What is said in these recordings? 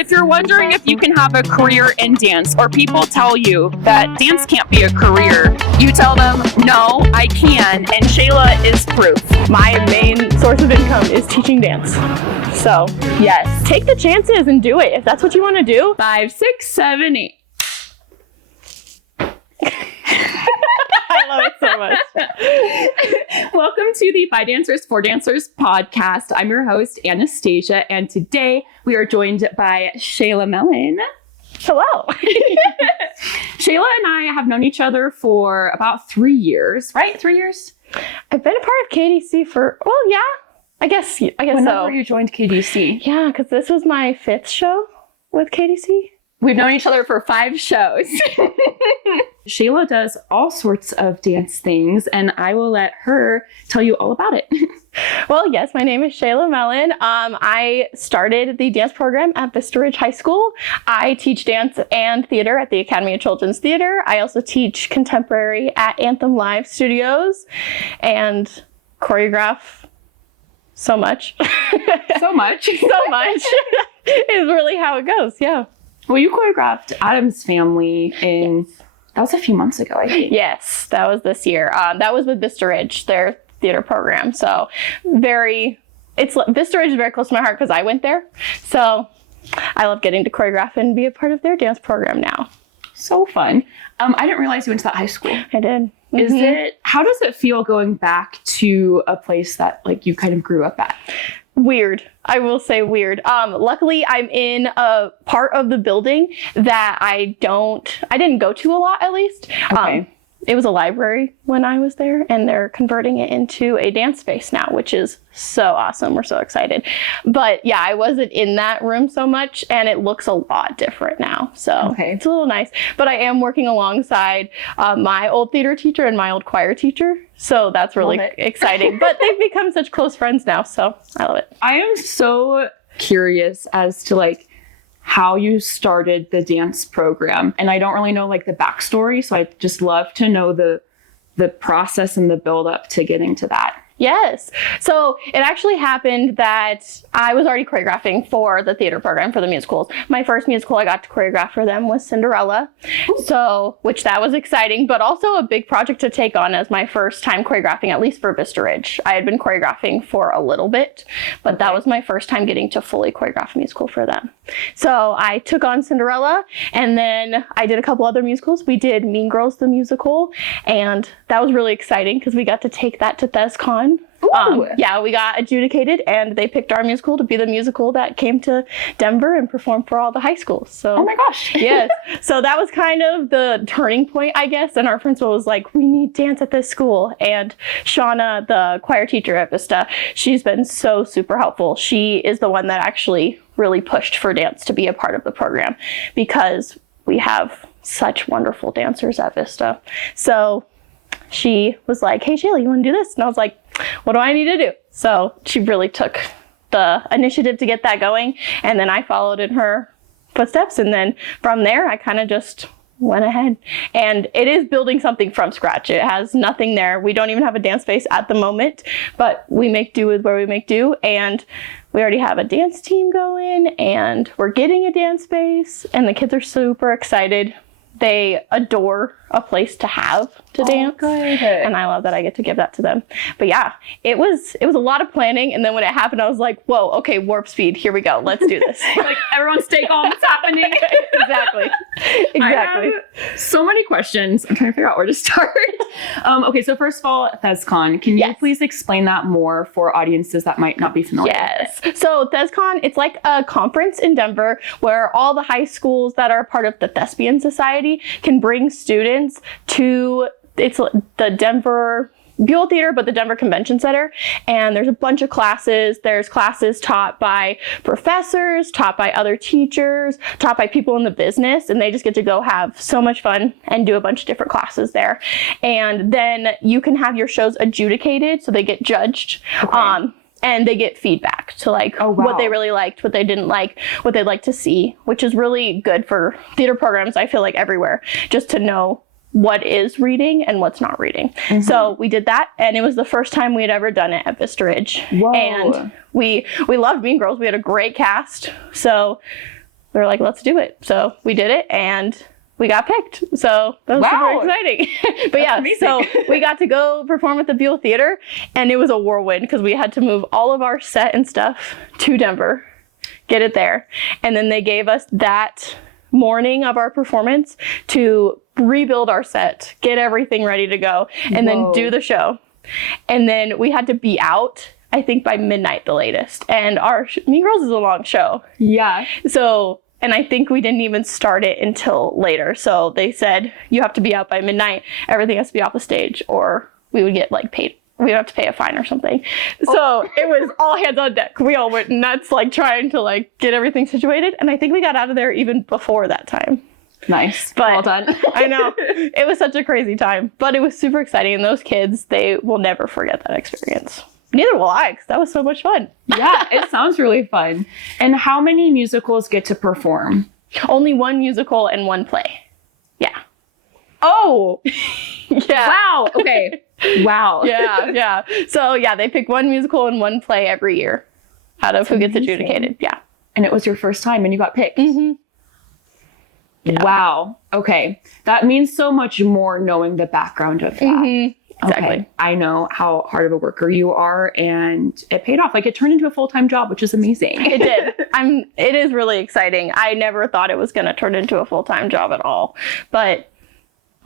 If you're wondering if you can have a career in dance, or people tell you that dance can't be a career, you tell them, no, I can, and Shayla is proof. My main source of income is teaching dance. So, yes, take the chances and do it if that's what you want to do. 5, 6, 7, 8. I love it so much. Welcome to the By Dancers for Dancers podcast. I'm your host, Anastasia, and today we are joined by Shayla Mellen. Hello. Shayla and I have known each other for about 3 years, right? 3 years? I've been a part of KDC for, well, yeah, I guess Whenever so. you joined KDC. Yeah, because this was my 5th show with KDC. We've known each other for 5 shows. Shayla does all sorts of dance things, and I will let her tell you all about it. Well, yes, my name is Shayla Mellen. I started the dance program at Vista Ridge High School. I teach dance and theater at the Academy of Children's Theater. I also teach contemporary at Anthem Live Studios and choreograph so much. So much. So much is really how it goes, yeah. Well, you choreographed Adam's Family in, that was a few months ago, I think. Yes, that was this year. That was with Vista Ridge, their theater program. So Vista Ridge is very close to my heart because I went there. So I love getting to choreograph and be a part of their dance program now. So fun. I didn't realize you went to that high school. I did. How does it feel going back to a place that like you kind of grew up at? Weird. I will say weird. Luckily, I'm in a part of the building that I didn't go to a lot, at least. Okay. It was a library when I was there, and they're converting it into a dance space now, which is so awesome. We're so excited. But yeah, I wasn't in that room so much, and it looks a lot different now. So It's a little nice. But I am working alongside my old theater teacher and my old choir teacher. So that's really exciting. But they've become such close friends now, so I love it. I am so curious as to like how you started the dance program. And I don't really know like the backstory, so I'd just love to know the process and the build up to getting to that. Yes. So it actually happened that I was already choreographing for the theater program for the musicals. My first musical I got to choreograph for them was Cinderella. So, which that was exciting, but also a big project to take on as my first time choreographing, at least for Vista Ridge. I had been choreographing for a little bit, but that was my first time getting to fully choreograph a musical for them. So I took on Cinderella, and then I did a couple other musicals. We did Mean Girls the musical, and that was really exciting because we got to take that to ThesCon. Yeah, we got adjudicated, and they picked our musical to be the musical that came to Denver and performed for all the high schools. So, oh my gosh. Yes. So that was kind of the turning point, I guess. And our principal was like, we need dance at this school. And Shauna, the choir teacher at Vista, she's been so super helpful. She is the one that actually really pushed for dance to be a part of the program because we have such wonderful dancers at Vista. So she was like, hey, Shayla, you want to do this? And I was like, what do I need to do? So she really took the initiative to get that going. And then I followed in her footsteps. And then from there, I kind of just went ahead. And it is building something from scratch. It has nothing there. We don't even have a dance space at the moment, but we make do with where we make do. And we already have a dance team going, and we're getting a dance space. And the kids are super excited. They adore a place to have to dance. Good. And I love that I get to give that to them. But yeah, it was a lot of planning. And then when it happened, I was like, whoa, okay, warp speed. Here we go. Let's do this. Like, everyone stay calm. What's happening? Exactly. I have so many questions. I'm trying to figure out where to start. Okay, so first of all, ThesCon. Can you please explain that more for audiences that might not be familiar with it? So ThesCon, it's like a conference in Denver where all the high schools that are part of the Thespian Society can bring students to, it's the Denver Buell Theater, but the Denver Convention Center. And there's a bunch of classes. There's classes taught by professors, taught by other teachers, taught by people in the business. And they just get to go have so much fun and do a bunch of different classes there. And then you can have your shows adjudicated. So they get judged. Okay. And they get feedback to like what they really liked, what they didn't like, what they'd like to see, which is really good for theater programs, I feel like everywhere, just to know what is reading and what's not reading. Mm-hmm. So we did that, and it was the first time we had ever done it at Vista Ridge. Whoa. And we loved Mean Girls. We had a great cast. So they're like, let's do it. So we did it and we got picked. So that was super exciting. But yeah, amazing. So we got to go perform at the Buell Theater, and it was a whirlwind because we had to move all of our set and stuff to Denver, get it there. And then they gave us that morning of our performance to rebuild our set, get everything ready to go, and then do the show. And then we had to be out, I think, by midnight the latest. And our Mean Girls is a long show. Yeah. So, and I think we didn't even start it until later. So they said, you have to be out by midnight. Everything has to be off the stage, or we would get like paid. We'd have to pay a fine or something. So it was all hands on deck. We all went nuts, like trying to like get everything situated. And I think we got out of there even before that time. Nice. But well done. I know. It was such a crazy time, but it was super exciting. And those kids, they will never forget that experience. Neither will I, because that was so much fun. Yeah, it sounds really fun. And how many musicals get to perform? Only one musical and one play. Yeah. Oh! Yeah. Wow. Okay. Wow. Yeah. So yeah, they pick one musical and one play every year out of who gets adjudicated. Yeah. And it was your first time and you got picked. Mm-hmm. Yeah. Wow. Okay. That means so much more knowing the background of that. Mm-hmm. Exactly. Okay. I know how hard of a worker you are, and it paid off. Like, it turned into a full-time job, which is amazing. It did. It is really exciting. I never thought it was going to turn into a full-time job at all. But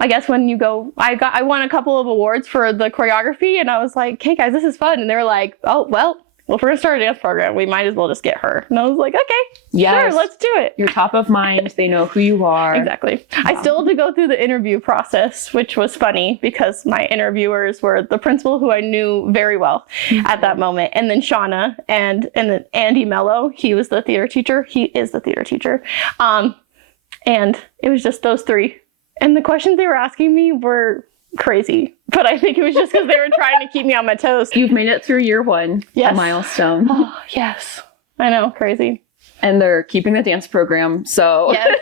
I guess when you go, I won a couple of awards for the choreography, and I was like, hey guys, this is fun. And they were like, oh, well, if we're going to start a dance program, we might as well just get her. And I was like, okay, sure, let's do it. You're top of mind. They know who you are. Exactly. Wow. I still had to go through the interview process, which was funny because my interviewers were the principal, who I knew very well at that moment, and then Shauna, and then Andy Mello. He was the theater teacher. He is the theater teacher. And it was just those three. And the questions they were asking me were crazy, but I think it was just because they were trying to keep me on my toes. You've made it through year one. Yes. A milestone. Oh, yes. I know. Crazy. And they're keeping the dance program, so. Yes.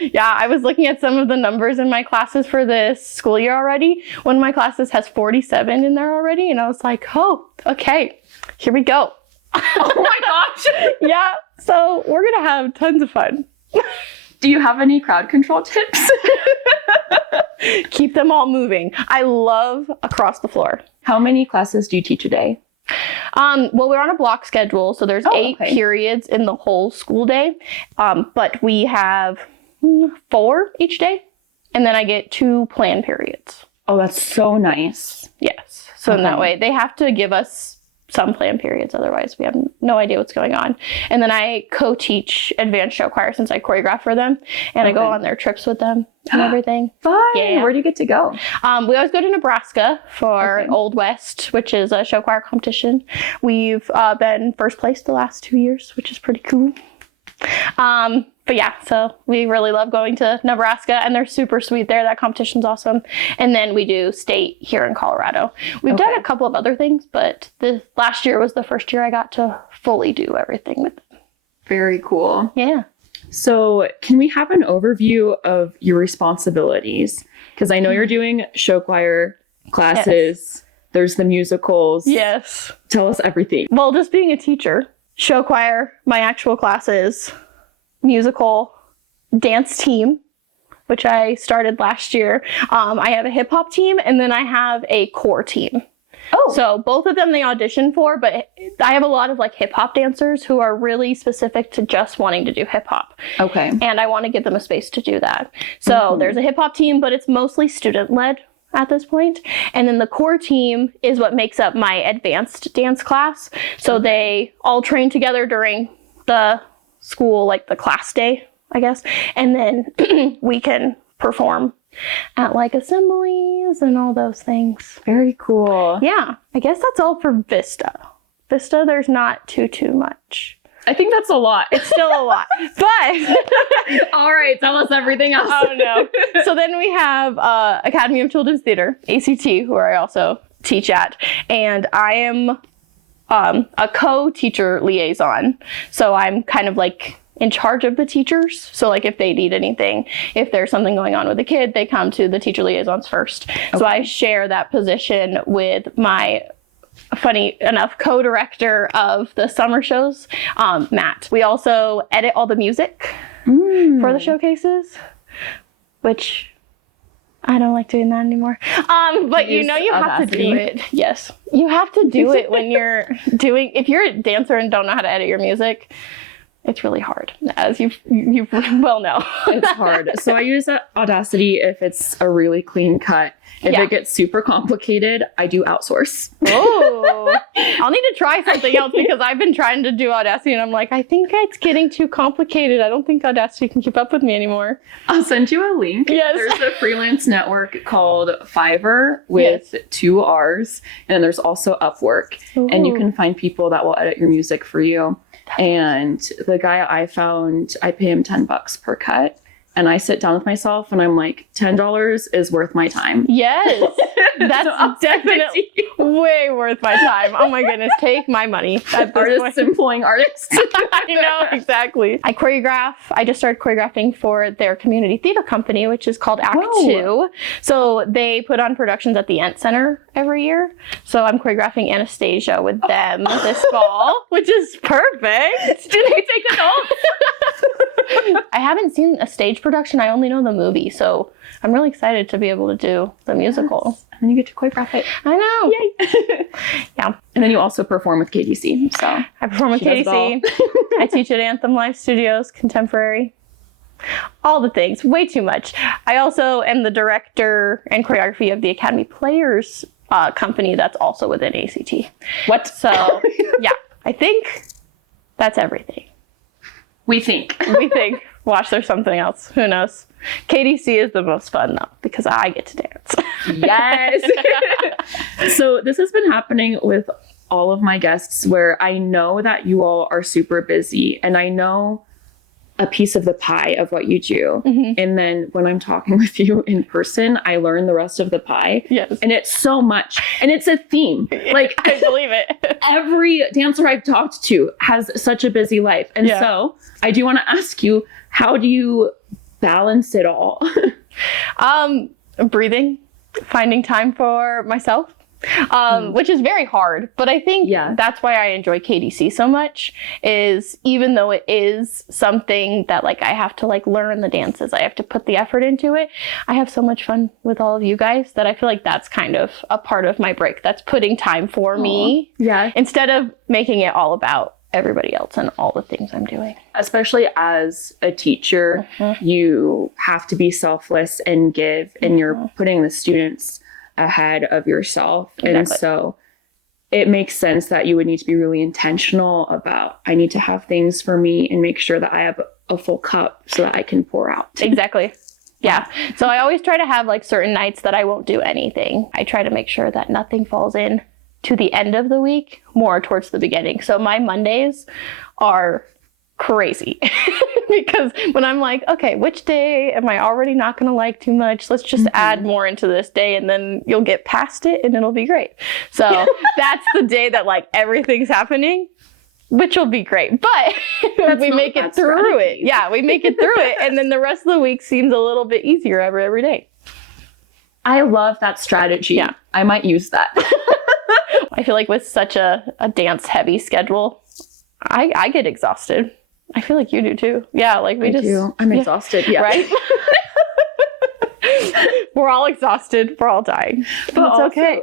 Yeah, I was looking at some of the numbers in my classes for this school year already. One of my classes has 47 in there already, and I was like, oh, okay, here we go. Oh my gosh. Yeah, so we're going to have tons of fun. Do you have any crowd control tips? Keep them all moving. I love across the floor. How many classes do you teach a day? Well, we're on a block schedule, so there's 8 periods in the whole school day. But we have 4 each day, and then I get 2 planned periods. Oh, that's so nice. Yes. So in that way, they have to give us some planned periods, otherwise we have no idea what's going on. And then I co-teach advanced show choir since I choreograph for them, and I go on their trips with them and everything. Fun. Yeah. Where do you get to go? We always go to Nebraska for Old West, which is a show choir competition. We've been first place the last 2 years, which is pretty cool. But yeah, so we really love going to Nebraska, and they're super sweet there. That competition's awesome. And then we do state here in Colorado. We've done a couple of other things, but the last year was the first year I got to fully do everything with them. Very cool. Yeah. So can we have an overview of your responsibilities? Because I know you're doing show choir classes. Yes. There's the musicals. Yes. Tell us everything. Well, just being a teacher, show choir, my actual classes, musical, dance team, which I started last year. I have a hip hop team, and then I have a core team. Oh. So both of them they audition for, but I have a lot of like hip hop dancers who are really specific to just wanting to do hip hop. Okay. And I want to give them a space to do that. So there's a hip hop team, but it's mostly student led at this point. And then the core team is what makes up my advanced dance class. So they all train together during the school, like the class day, I guess. And then we can perform at like assemblies and all those things. Very cool. Yeah. I guess that's all for Vista. Vista, there's not too much. I think that's a lot. It's still a lot. But all right, tell us everything else. Oh no. So then we have Academy of Children's Theater, ACT, where I also teach at. And I am a co-teacher liaison. So I'm kind of like in charge of the teachers. So like if they need anything, if there's something going on with a kid, they come to the teacher liaisons first. Okay. So I share that position with my, funny enough, co-director of the summer shows, Matt. We also edit all the music for the showcases, which I don't like doing that anymore. But you know, you have to do it. Yes. You have to do it when you're if you're a dancer and don't know how to edit your music, it's really hard, as you well know. It's hard. So I use Audacity if it's a really clean cut. If it gets super complicated, I do outsource. Oh, I'll need to try something else because I've been trying to do Audacity and I'm like, I think it's getting too complicated. I don't think Audacity can keep up with me anymore. I'll send you a link. Yes. There's a freelance network called Fiverr with 2 R's. And then there's also Upwork. Ooh. And you can find people that will edit your music for you. And the guy I found, I pay him $10 per cut. And I sit down with myself and I'm like, $10 is worth my time. Yes. That's so definitely way worth my time. Oh my goodness. Take my money. Artists employing artists. I know, exactly. I choreograph. I just started choreographing for their community theater company, which is called Act 2. So they put on productions at the Ent Center every year. So I'm choreographing Anastasia with them this fall, which is perfect. Do they take adults? I haven't seen a stage production. I only know the movie. So I'm really excited to be able to do the musical. Yes. And then you get to choreograph it. I know. Yay. Yeah. And then you also perform with KDC. So I perform with KDC. I teach at Anthem Live Studios, contemporary. All the things. Way too much. I also am the director and choreography of the Academy Players company that's also within ACT. What? So, yeah. I think that's everything. We think. Watch, there's something else. Who knows? KDC is the most fun, though, because I get to dance. Yes. So this has been happening with all of my guests where I know that you all are super busy and I know a piece of the pie of what you do. Mm-hmm. And then when I'm talking with you in person, I learn the rest of the pie. Yes. And it's so much. And it's a theme. Like, I believe it. Every dancer I've talked to has such a busy life. And so I do want to ask you, how do you balance it all? Breathing, finding time for myself. Which is very hard, but I think that's why I enjoy KDC so much, is even though it is something that like I have to like learn the dances, I have to put the effort into it, I have so much fun with all of you guys that I feel like that's kind of a part of my break. That's putting time for me instead of making it all about everybody else and all the things I'm doing. Especially as a teacher, you have to be selfless and give, and you're putting the students ahead of yourself. Exactly. And so it makes sense that you would need to be really intentional about, I need to have things for me and make sure that I have a full cup so that I can pour out. Exactly. Yeah. So I always try to have like certain nights that I won't do anything. I try to make sure that nothing falls in to the end of the week, more towards the beginning. So my Mondays are crazy because when I'm like, okay, which day am I already not going to like too much? Let's just add more into this day and then you'll get past it and it'll be great. So that's the day that like everything's happening, which will be great. But we make it through it. Yeah, we make it through it. And then the rest of the week seems a little bit easier every day. I love that strategy. Yeah. I might use that. I feel like with such a dance heavy schedule, I get exhausted. I feel like you do too. Yeah, like we do. I'm exhausted. Yeah. Right? We're all exhausted. We're all dying. But it's okay.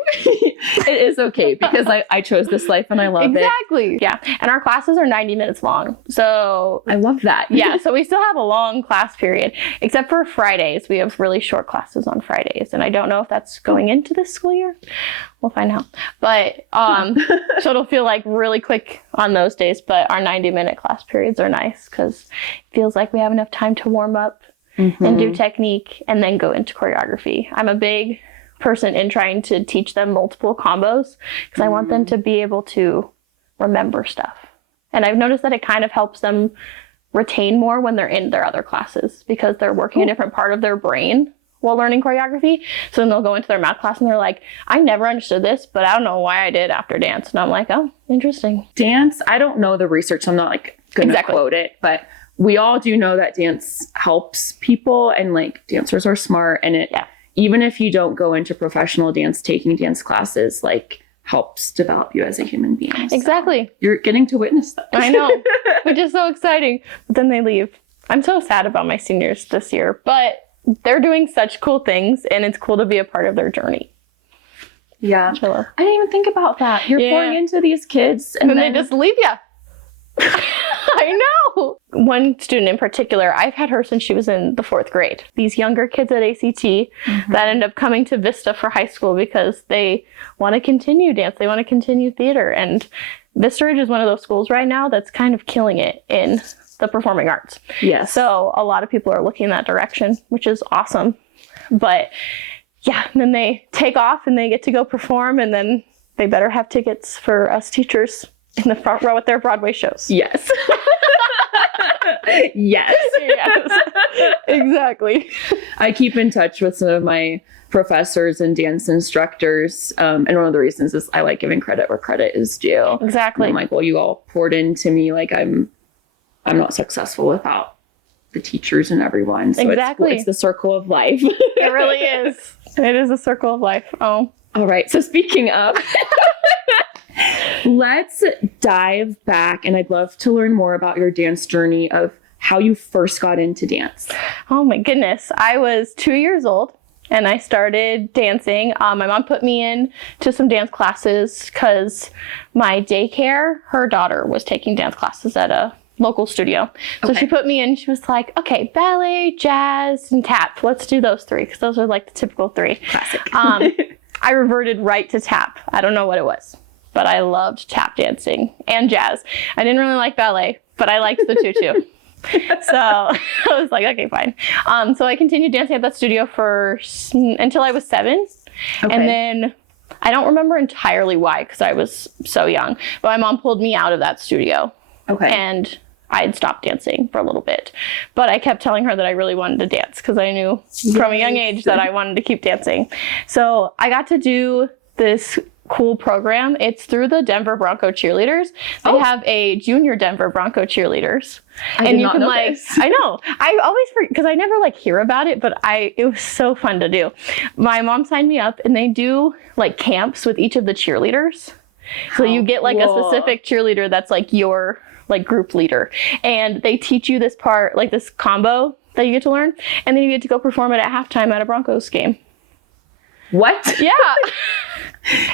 It is okay because I chose this life and I love it. Exactly. Yeah. And our classes are 90 minutes long. So I love that. Yeah. So we still have a long class period, except for Fridays. We have really short classes on Fridays. And I don't know if that's going into this school year. We'll find out. But so it'll feel like really quick on those days. But our 90-minute class periods are nice because it feels like we have enough time to warm up and do technique and then go into choreography. I'm a big person in trying to teach them multiple combos because I want them to be able to remember stuff. And I've noticed that it kind of helps them retain more when they're in their other classes because they're working a different part of their brain while learning choreography. So then they'll go into their math class and they're like, I never understood this, but I don't know why I did after dance. And I'm like, oh, interesting. Dance, I don't know the research. So I'm not like going to quote it, but we all do know that dance helps people and like dancers are smart. And it, even if you don't go into professional dance, taking dance classes like helps develop you as a human being. Exactly. So you're getting to witness that. I know, which is so exciting. But then they leave I'm so sad about my seniors this year, but they're doing such cool things, and it's cool to be a part of their journey. Yeah. I didn't even think about that. You're pouring into these kids and then they just leave you. I know. One student in particular, I've had her since she was in the 4th grade. These younger kids at ACT that end up coming to Vista for high school because they want to continue dance. They want to continue theater. And Vista Ridge is one of those schools right now that's kind of killing it in the performing arts. Yes. So a lot of people are looking in that direction, which is awesome. But yeah, then they take off and they get to go perform, and then they better have tickets for us teachers in the front row at their Broadway shows. Yes. Yes. Exactly. I keep in touch with some of my professors and dance instructors. And one of the reasons is I like giving credit where credit is due. Exactly. And I'm like, well, you all poured into me. Like I'm not successful without the teachers and everyone. So exactly. It's the circle of life. It really is. It is a circle of life. Oh. All right. So speaking of, let's dive back, and I'd love to learn more about your dance journey of how you first got into dance. Oh my goodness. I was 2 years old and I started dancing. My mom put me in to some dance classes because my daycare, her daughter was taking dance classes at a local studio. So she put me in. She was like, okay, ballet, jazz, and tap. Let's do those 3 because those are like the typical 3. Classic. I reverted right to tap. I don't know what it was, but I loved tap dancing and jazz. I didn't really like ballet, but I liked the tutu. So I was like, okay, fine. So I continued dancing at that studio until I was 7. And then I don't remember entirely why because I was so young, but my mom pulled me out of that studio. And I had stopped dancing for a little bit, but I kept telling her that I really wanted to dance because I knew from a young age that I wanted to keep dancing. So I got to do this cool program. It's through the Denver Bronco cheerleaders. They have a junior Denver Bronco cheerleaders. And you can like, I know. I always forget because I never like hear about it, but it was so fun to do. My mom signed me up and they do like camps with each of the cheerleaders. So you get like a specific cheerleader that's like your like group leader, and they teach you this part, like this combo that you get to learn, and then you get to go perform it at halftime at a Broncos game. What? Yeah.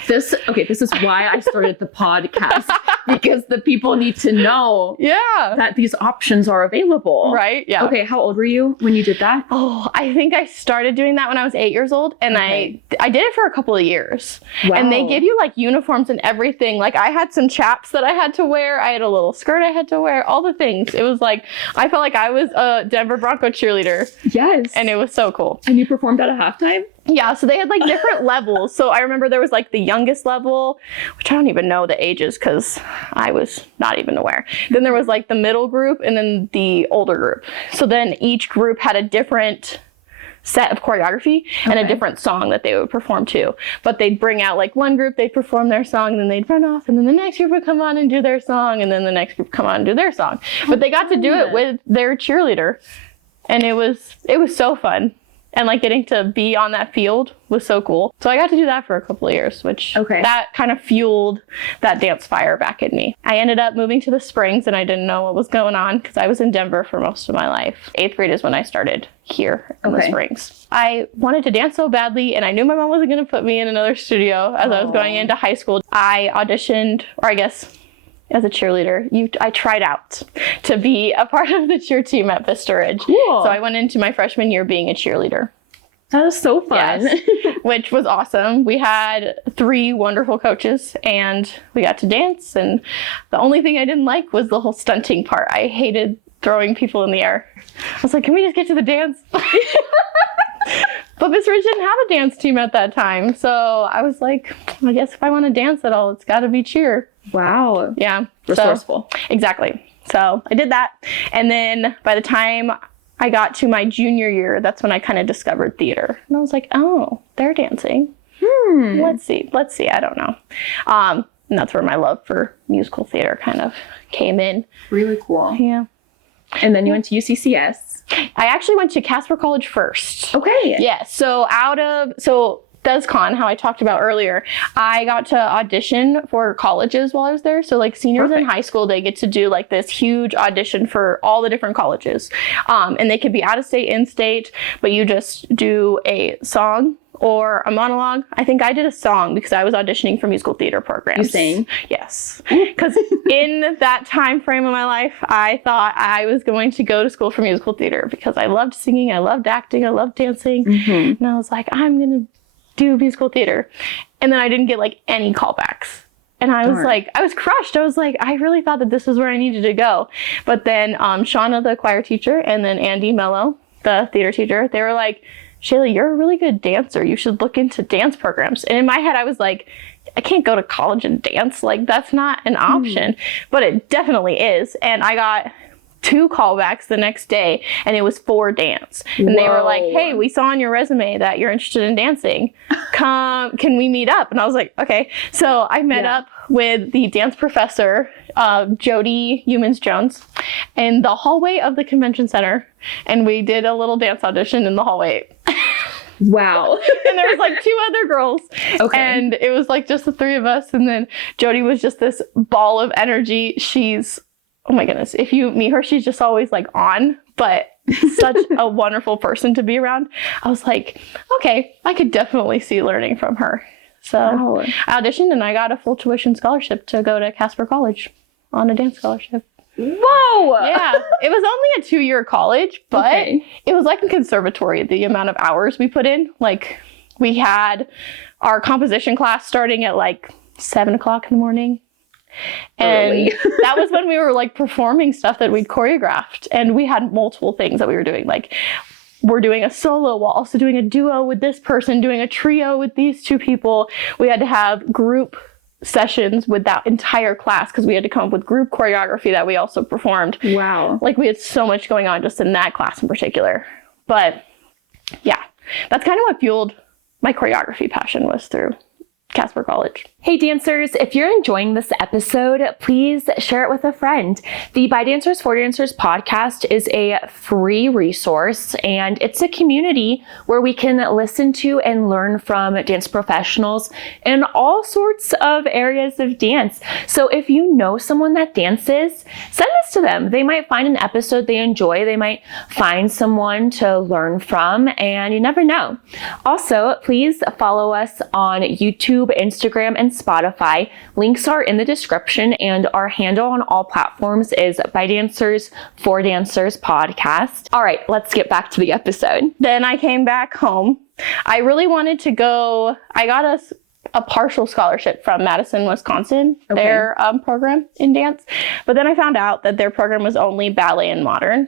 This is why I started the podcast, because the people need to know that these options are available. Right? Yeah. Okay, how old were you when you did that? Oh, I think I started doing that when I was 8 years old, and I did it for a couple of years. Wow. And they give you like uniforms and everything. Like I had some chaps that I had to wear. I had a little skirt I had to wear, all the things. It was like, I felt like I was a Denver Bronco cheerleader. Yes. And it was so cool. And you performed at a halftime? Yeah, so they had like different levels. So I remember there was like the youngest level, which I don't even know the ages because I was not even aware. Then there was like the middle group and then the older group. So then each group had a different set of choreography and a different song that they would perform to. But they'd bring out like one group, they'd perform their song, and then they'd run off, and then the next group would come on and do their song, and then the next group come on and do their song. But they got to do it with their cheerleader, and it was so fun. And like getting to be on that field was so cool. So I got to do that for a couple of years, which that kind of fueled that dance fire back in me. I ended up moving to the Springs and I didn't know what was going on because I was in Denver for most of my life. 8th grade is when I started here in the Springs. I wanted to dance so badly and I knew my mom wasn't going to put me in another studio as I was going into high school. I auditioned, or I guess as a cheerleader, I tried out to be a part of the cheer team at Vista Ridge. Cool. So I went into my freshman year being a cheerleader. That was so fun. Yes, which was awesome. We had 3 wonderful coaches and we got to dance. And the only thing I didn't like was the whole stunting part. I hated throwing people in the air. I was like, can we just get to the dance? But Vista Ridge didn't have a dance team at that time. So I was like, I guess if I want to dance at all, it's got to be cheer. Wow. Yeah. Resourceful. So, exactly. So I did that. And then by the time I got to my junior year, that's when I kind of discovered theater. And I was like, oh, they're dancing. Let's see. I don't know. And that's where my love for musical theater kind of came in. Really cool. Yeah. And then you went to UCCS. I actually went to Casper College first. Okay. Yeah. So ThesCon, how I talked about earlier, I got to audition for colleges while I was there. So like seniors in high school, they get to do like this huge audition for all the different colleges. And they could be out of state, in state, but you just do a song or a monologue. I think I did a song because I was auditioning for musical theater programs. You sang? Yes. Because in that time frame of my life, I thought I was going to go to school for musical theater because I loved singing, I loved acting, I loved dancing. And I was like, I'm going to do musical theater. And then I didn't get like any callbacks. And I was like, I was crushed. I was like, I really thought that this was where I needed to go. But then Shauna, the choir teacher, and then Andy Mello, the theater teacher, they were like, Shayla, you're a really good dancer. You should look into dance programs. And in my head, I was like, I can't go to college and dance. Like, that's not an option. But it definitely is. And I got 2 callbacks the next day, and it was for dance. And they were like, hey, we saw on your resume that you're interested in dancing. Can we meet up? And I was like, okay. So I met up with the dance professor, Jody Humans-Jones, in the hallway of the convention center. And we did a little dance audition in the hallway. Wow. And there was like 2 other girls. Okay. And it was like just the 3 of us. And then Jody was just this ball of energy. She's, oh my goodness, if you meet her, she's just always like on, but such a wonderful person to be around. I was like, okay, I could definitely see learning from her. So I auditioned and I got a full tuition scholarship to go to Casper College on a dance scholarship. Whoa! Yeah, it was only a 2-year college, but it was like a conservatory, the amount of hours we put in. Like, we had our composition class starting at like 7 o'clock in the morning. And that was when we were like performing stuff that we'd choreographed. And we had multiple things that we were doing. Like, we're doing a solo while also doing a duo with this person, doing a trio with these 2 people. We had to have group sessions with that entire class because we had to come up with group choreography that we also performed. Wow. Like, we had so much going on just in that class in particular. But yeah, that's kind of what fueled my choreography passion, was through Casper College. Hey dancers, if you're enjoying this episode, please share it with a friend. The By Dancers for Dancers podcast is a free resource, and it's a community where we can listen to and learn from dance professionals in all sorts of areas of dance. So if you know someone that dances, send this to them. They might find an episode they enjoy. They might find someone to learn from, and you never know. Also, please follow us on YouTube, Instagram, and Spotify. Links are in the description, and our handle on all platforms is By Dancers for Dancers podcast. All right, let's get back to the episode. Then I came back home. I really wanted to go. I got a partial scholarship from Madison, Wisconsin, their program in dance. But then I found out that their program was only ballet and modern.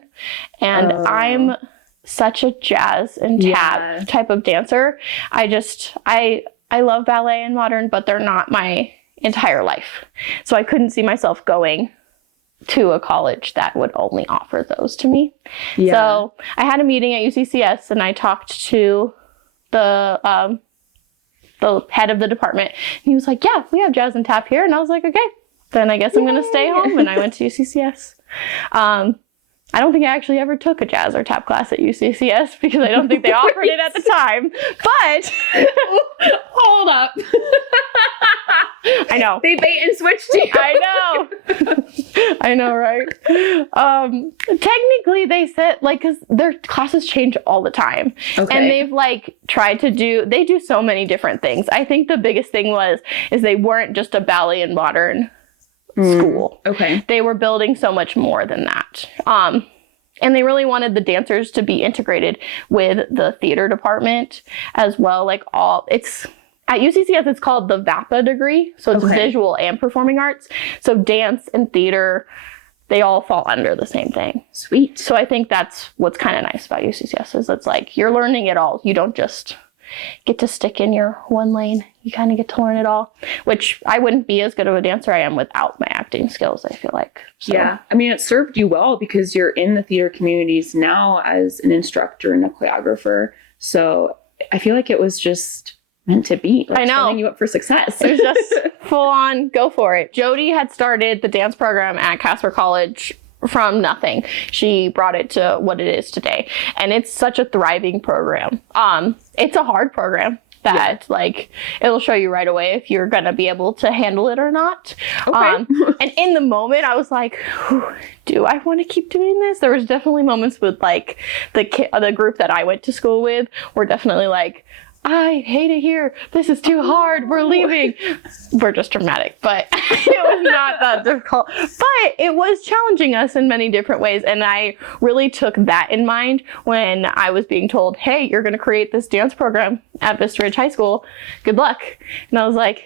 And I'm such a jazz and tap type of dancer. I love ballet and modern, but they're not my entire life. So I couldn't see myself going to a college that would only offer those to me. Yeah. So I had a meeting at UCCS, and I talked to the head of the department. He was like, yeah, we have jazz and tap here. And I was like, okay, then I guess I'm going to stay home. And I went to UCCS. I don't think I actually ever took a jazz or tap class at UCCS because I don't think they offered it at the time. But hold up. I know. They bait and switched you. I know. I know, right? Technically, they said, like, because their classes change all the time. Okay. And they've, like, they do so many different things. I think the biggest thing is they weren't just a ballet and modern school. Okay. They were building so much more than that. And they really wanted the dancers to be integrated with the theater department as well. Like, at UCCS, it's called the VAPA degree. So it's visual and performing arts. So dance and theater, they all fall under the same thing. Sweet. So I think that's what's kind of nice about UCCS, is it's like you're learning it all. You don't just get to stick in your one lane. You kind of get to learn it all, which I wouldn't be as good of a dancer I am without my acting skills, I feel like. So. Yeah. I mean, it served you well because you're in the theater communities now as an instructor and a choreographer. So I feel like it was just meant to be. Like, I know. Setting you up for success. It was just full on, go for it. Jody had started the dance program at Casper College from nothing. She brought it to what it is today. And it's such a thriving program. It's a hard program. that like it'll show you right away if you're gonna be able to handle it or not. Okay. And in the moment I was like, do I want to keep doing this? There was definitely moments with like the group that I went to school with were definitely like, I hate it here. This is too hard. We're leaving. We're just dramatic, but it was not that difficult. But it was challenging us in many different ways. And I really took that in mind when I was being told, hey, you're going to create this dance program at Vista Ridge High School. Good luck. And I was like,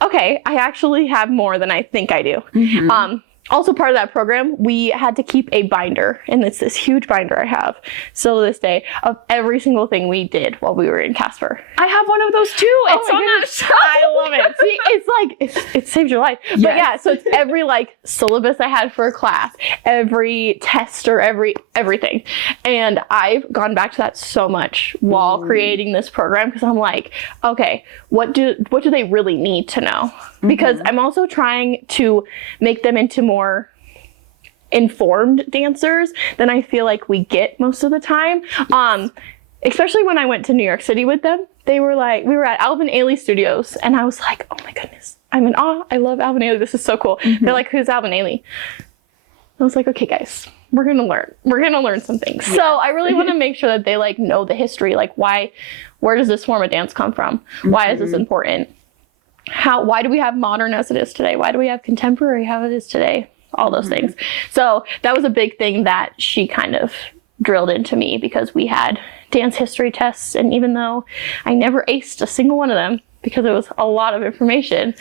okay, I actually have more than I think I do. Mm-hmm. Also part of that program, we had to keep a binder, and it's this huge binder I have still to this day of every single thing we did while we were in Casper. I have one of those too. It's on that show. I love it. See, it's like, it saves your life. Yes. But yeah, so it's every like syllabus I had for a class, every test or everything. And I've gone back to that so much while creating this program because I'm like, okay, what do they really need to know? Because I'm also trying to make them into more informed dancers than I feel like we get most of the time. Especially when I went to New York City with them. They were like, we were at Alvin Ailey Studios and I was like, oh my goodness, I'm in awe. I love Alvin Ailey. This is so cool. They're like, who's Alvin Ailey? I was like, okay guys, we're going to learn. We're going to learn some things. So I really want to make sure that they like know the history. Like where does this form of dance come from? Why is this important? Why do we have modern as it is today? Why do we have contemporary how it is today? All those things. So that was a big thing that she kind of drilled into me because we had dance history tests. And even though I never aced a single one of them because it was a lot of information,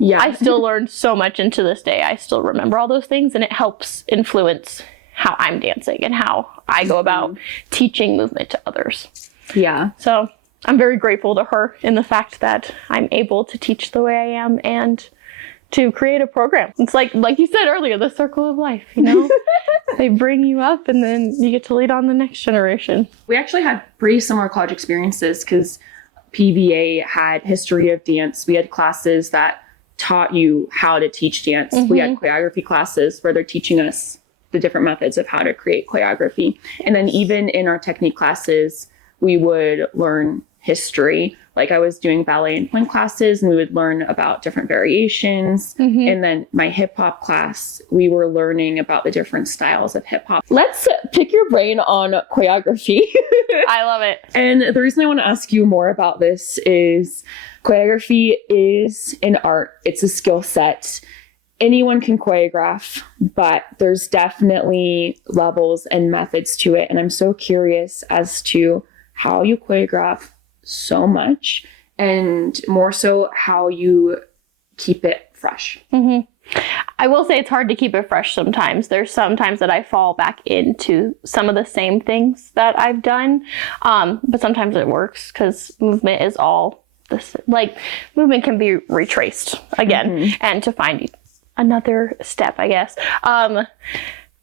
I still learned so much. And to this day, I still remember all those things, and it helps influence how I'm dancing and how I go about teaching movement to others. Yeah. So I'm very grateful to her in the fact that I'm able to teach the way I am and to create a program. It's like you said earlier, the circle of life, you know? They bring you up and then you get to lead on the next generation. We actually had pretty similar college experiences because PVA had history of dance. We had classes that taught you how to teach dance. We had choreography classes where they're teaching us the different methods of how to create choreography. And then even in our technique classes, we would learn history. Like I was doing ballet and point classes and we would learn about different variations. And then my hip hop class, we were learning about the different styles of hip hop. Let's pick your brain on choreography. I love it. And the reason I want to ask you more about this is choreography is an art. It's a skill set. Anyone can choreograph, but there's definitely levels and methods to it. And I'm so curious as to how you choreograph so much and more so how you keep it fresh. I will say it's hard to keep it fresh sometimes. There's sometimes that I fall back into some of the same things that I've done, but sometimes it works because movement is all this. Like movement can be retraced again and to find another step, I guess.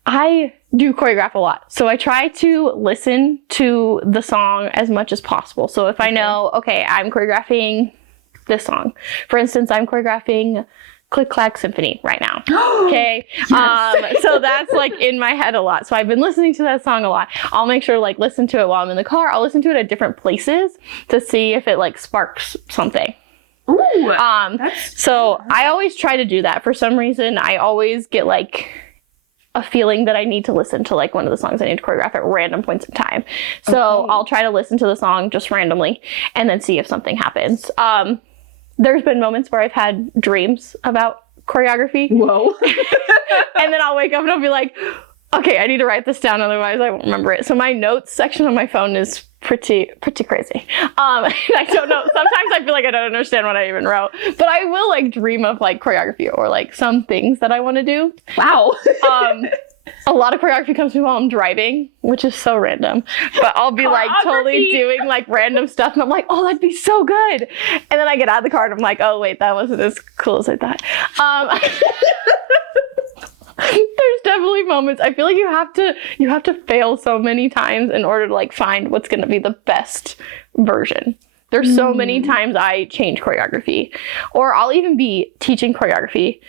I do choreograph a lot. So I try to listen to the song as much as possible. So if I know, okay, I'm choreographing this song. For instance, I'm choreographing Click Clack Symphony right now. Okay. So that's like in my head a lot. So I've been listening to that song a lot. I'll make sure to like listen to it while I'm in the car. I'll listen to it at different places to see if it like sparks something. Ooh, so I always try to do that. For some reason, I always get like a feeling that I need to listen to like one of the songs I need to choreograph at random points in time. So I'll try to listen to the song just randomly and then see if something happens. There's been moments where I've had dreams about choreography. Whoa. And then I'll wake up and I'll be like, okay, I need to write this down, otherwise I won't remember it. So my notes section on my phone is pretty crazy. I don't know. Sometimes I feel like I don't understand what I even wrote, but I will like dream of like choreography or like some things that I want to do. Wow. A lot of choreography comes to me while I'm driving, which is so random, but I'll be like totally doing like random stuff and I'm like, oh, that'd be so good. And then I get out of the car and I'm like, oh wait, that wasn't as cool as I thought. There's definitely moments. I feel like you have to fail so many times in order to like find what's going to be the best version. There's so many times I change choreography, or I'll even be teaching choreography.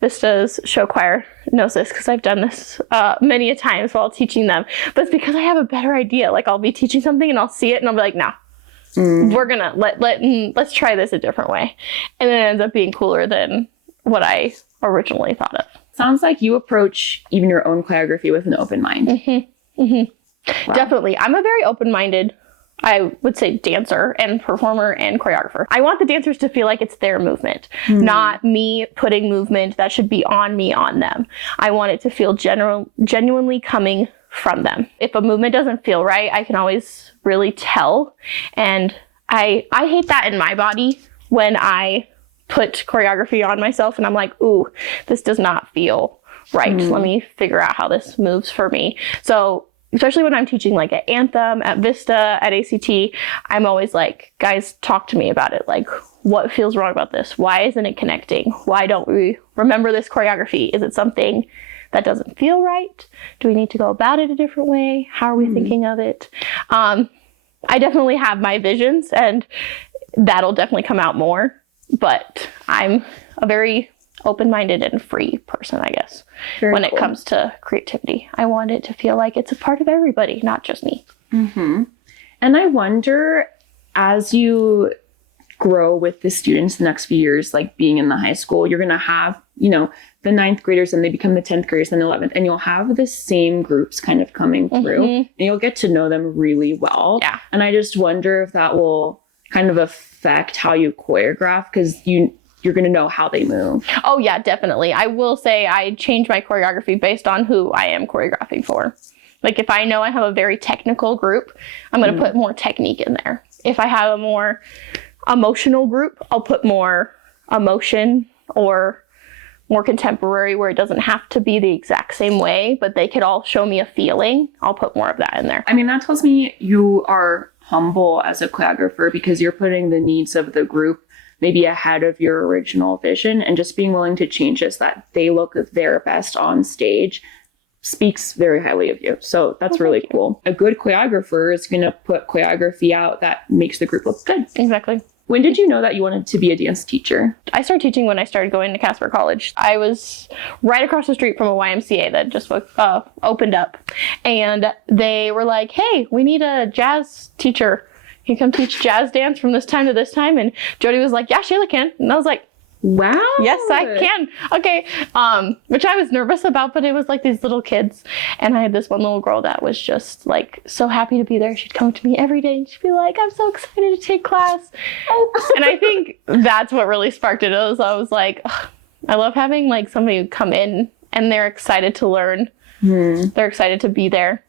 Vista's show choir knows this because I've done this many a times while teaching them, but it's because I have a better idea. Like I'll be teaching something and I'll see it and I'll be like, no, let's try this a different way. And then it ends up being cooler than what I originally thought of. Sounds like you approach even your own choreography with an open mind. Wow. Definitely. I'm a very open-minded, I would say, dancer and performer and choreographer. I want the dancers to feel like it's their movement, not me putting movement that should be on me on them. I want it to feel genuinely coming from them. If a movement doesn't feel right, I can always really tell. And I hate that in my body when I put choreography on myself and I'm like, ooh, this does not feel right. Let me figure out how this moves for me. So especially when I'm teaching like at Anthem, at Vista, at ACT, I'm always like, guys, talk to me about it. Like, what feels wrong about this? Why isn't it connecting? Why don't we remember this choreography? Is it something that doesn't feel right? Do we need to go about it a different way? How are we thinking of it? I definitely have my visions and that'll definitely come out more, but I'm a very open-minded and free person, I guess, when it comes to creativity. I want it to feel like it's a part of everybody, not just me. And I wonder, as you grow with the students the next few years, like being in the high school, you're going to have, you know, the 9th graders and they become the 10th graders and the 11th, and you'll have the same groups kind of coming through and you'll get to know them really well. Yeah. And I just wonder if that will kind of affect how you choreograph, because you're going to know how they move. Oh yeah, definitely. I will say I change my choreography based on who I am choreographing for. Like if I know I have a very technical group, I'm going to put more technique in there. If I have a more emotional group, I'll put more emotion or more contemporary where it doesn't have to be the exact same way, but they could all show me a feeling. I'll put more of that in there. I mean, that tells me you are humble as a choreographer because you're putting the needs of the group maybe ahead of your original vision, and just being willing to change this, that they look their best on stage, speaks very highly of you. So that's really cool. A good choreographer is going to put choreography out that makes the group look good. Exactly. When did you know that you wanted to be a dance teacher? I started teaching when I started going to Casper College. I was right across the street from a YMCA that just opened up. And they were like, hey, we need a jazz teacher. Can you come teach jazz dance from this time to this time? And Jody was like, yeah, Shayla can. And I was like, wow. Yes, I can. Okay. Which I was nervous about, but it was like these little kids. And I had this one little girl that was just like so happy to be there. She'd come to me every day and she'd be like, I'm so excited to take class. And I think that's what really sparked it. I was like, I love having like somebody come in and they're excited to learn. They're excited to be there.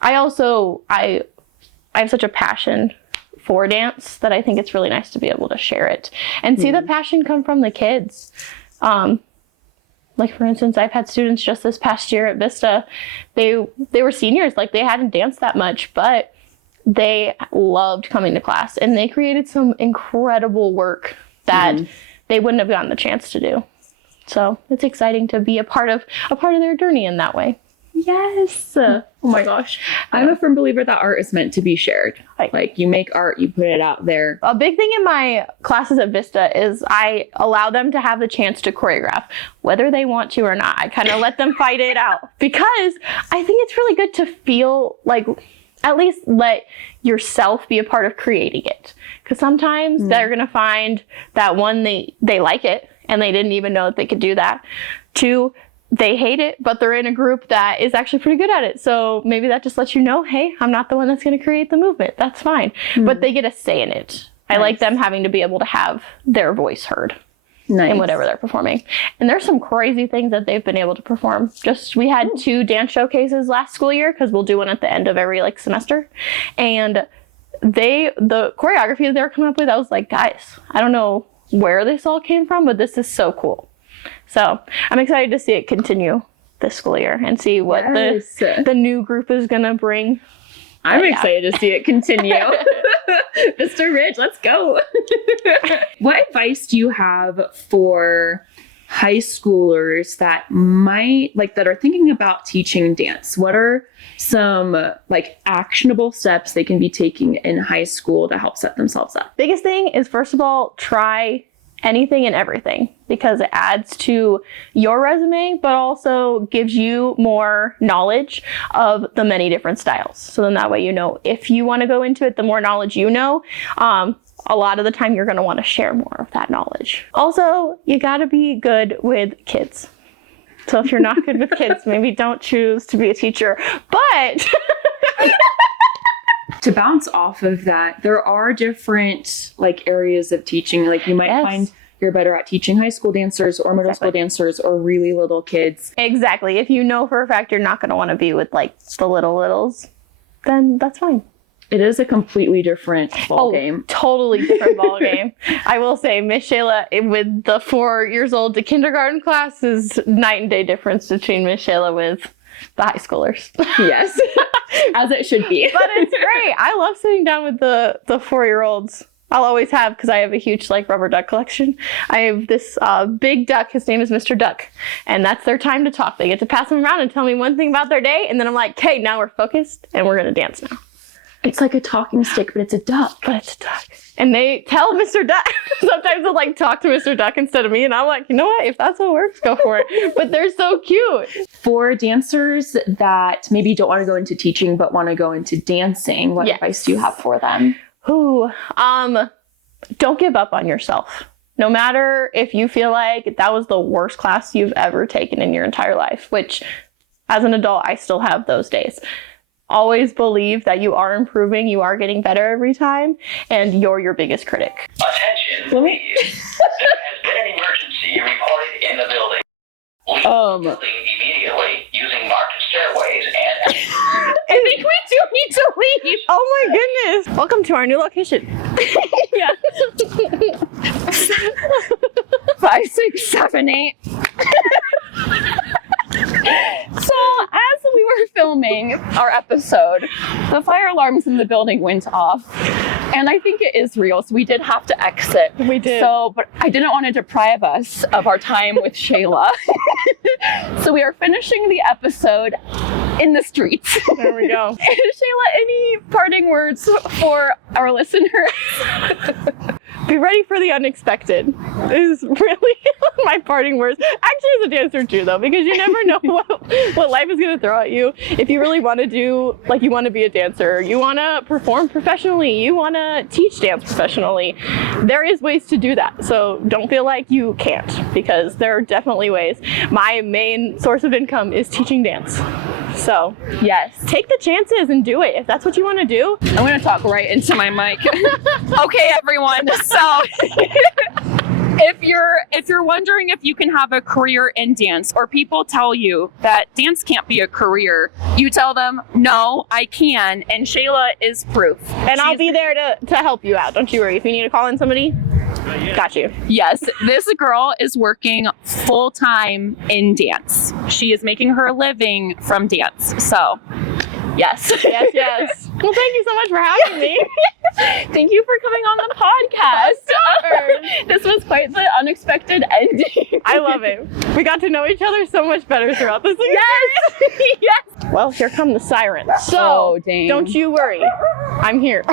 I have such a passion for dance that I think it's really nice to be able to share it and see the passion come from the kids. Like for instance, I've had students just this past year at Vista. They were seniors, like they hadn't danced that much, but they loved coming to class and they created some incredible work that they wouldn't have gotten the chance to do. So it's exciting to be a part of their journey in that way. Yes. Oh my gosh. I'm a firm believer that art is meant to be shared. Like you make art, you put it out there. A big thing in my classes at Vista is I allow them to have the chance to choreograph, whether they want to or not. I kind of let them fight it out because I think it's really good to feel like at least let yourself be a part of creating it. Because sometimes they're going to find that one, they like it and they didn't even know that they could do that. 2, they hate it, but they're in a group that is actually pretty good at it. So maybe that just lets you know, hey, I'm not the one that's going to create the movement. That's fine. But they get a say in it. I like them having to be able to have their voice heard in whatever they're performing. And there's some crazy things that they've been able to perform. We had 2 dance showcases last school year because we'll do one at the end of every semester. And the choreography that they were coming up with, I was like, guys, I don't know where this all came from, but this is so cool. So I'm excited to see it continue this school year and see what the new group is going to bring. I'm excited to see it continue. Vista Ridge, let's go. What advice do you have for high schoolers that that are thinking about teaching dance? What are some actionable steps they can be taking in high school to help set themselves up? Biggest thing is, first of all, try anything and everything, because it adds to your resume, but also gives you more knowledge of the many different styles. So then that way, you know, if you want to go into it, the more knowledge you know, a lot of the time you're going to want to share more of that knowledge. Also, you got to be good with kids. So if you're not good with kids, maybe don't choose to be a teacher. But to bounce off of that, there are different like areas of teaching. Like you might find you're better at teaching high school dancers or middle school dancers or really little kids. Exactly. If you know for a fact you're not going to want to be with like the littles, then that's fine. It is a completely different ball game. Totally different ball game. I will say, Miss Shayla, with the 4 years old to kindergarten class is night and day difference between Miss Shayla with the high schoolers. Yes, as it should be. But it's great. I love sitting down with the 4-year-olds. I'll always have, because I have a huge like rubber duck collection. I have this big duck. His name is Mr. Duck. And that's their time to talk. They get to pass them around and tell me one thing about their day. And then I'm like, okay, now we're focused and we're going to dance now. It's like a talking stick, but it's a duck. But it's a duck. And they tell Mr. Duck. Sometimes they'll like talk to Mr. Duck instead of me. And I'm like, you know what? If that's what works, go for it. But they're so cute. For dancers that maybe don't want to go into teaching, but want to go into dancing, what advice do you have for them? Don't give up on yourself. No matter if you feel like that was the worst class you've ever taken in your entire life, which as an adult, I still have those days. Always believe that you are improving, you are getting better every time, and you're your biggest critic. Attention, please. There has been an emergency reported in the building. Leave the building immediately using marked stairways and... I think we do need to leave. Oh my goodness. Welcome to our new location. Yeah. 5, 6, 7, 8. So as we were filming our episode, the fire alarms in the building went off. And I think it is real, so we did have to exit. We did. So, but I didn't want to deprive us of our time with Shayla. So we are finishing the episode in the streets. There we go. And Shayla, any parting words for our listeners? Be ready for the unexpected is really my parting words. Actually, as a dancer too, though, because you never know what life is going to throw at you. If you really want to do, like you want to be a dancer, you want to perform professionally, you want to teach dance professionally, there is ways to do that. So don't feel like you can't, because there are definitely ways. My main source of income is teaching dance. So Yes. take the chances and do it if that's what you want to do. I'm going to talk right into my mic. Okay, everyone. So if you're wondering if you can have a career in dance, or people tell you that dance can't be a career, you tell them, no, I can. And Shayla is proof. And I'll be there to help you out. Don't you worry. If you need to call in somebody, got you. Yes, this girl is working full time in dance. She is making her living from dance. So, yes. Yes, yes. Well, thank you so much for having me. Thank you for coming on the podcast. This was quite the unexpected ending. I love it. We got to know each other so much better throughout this experience. Yes. Well, here come the sirens. So, Oh, dang. don't you worry. I'm here.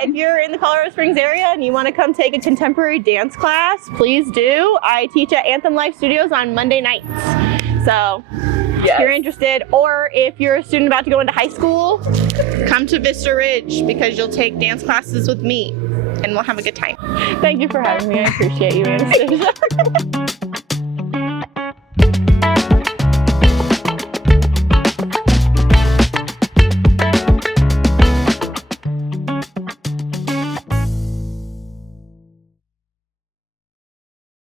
If you're in the Colorado Springs area and you want to come take a contemporary dance class, please do. I teach at Anthem Life Studios on Monday nights. So if you're interested, or if you're a student about to go into high school, come to Vista Ridge, because you'll take dance classes with me and we'll have a good time. Thank you for having me. I appreciate you, Anastasia.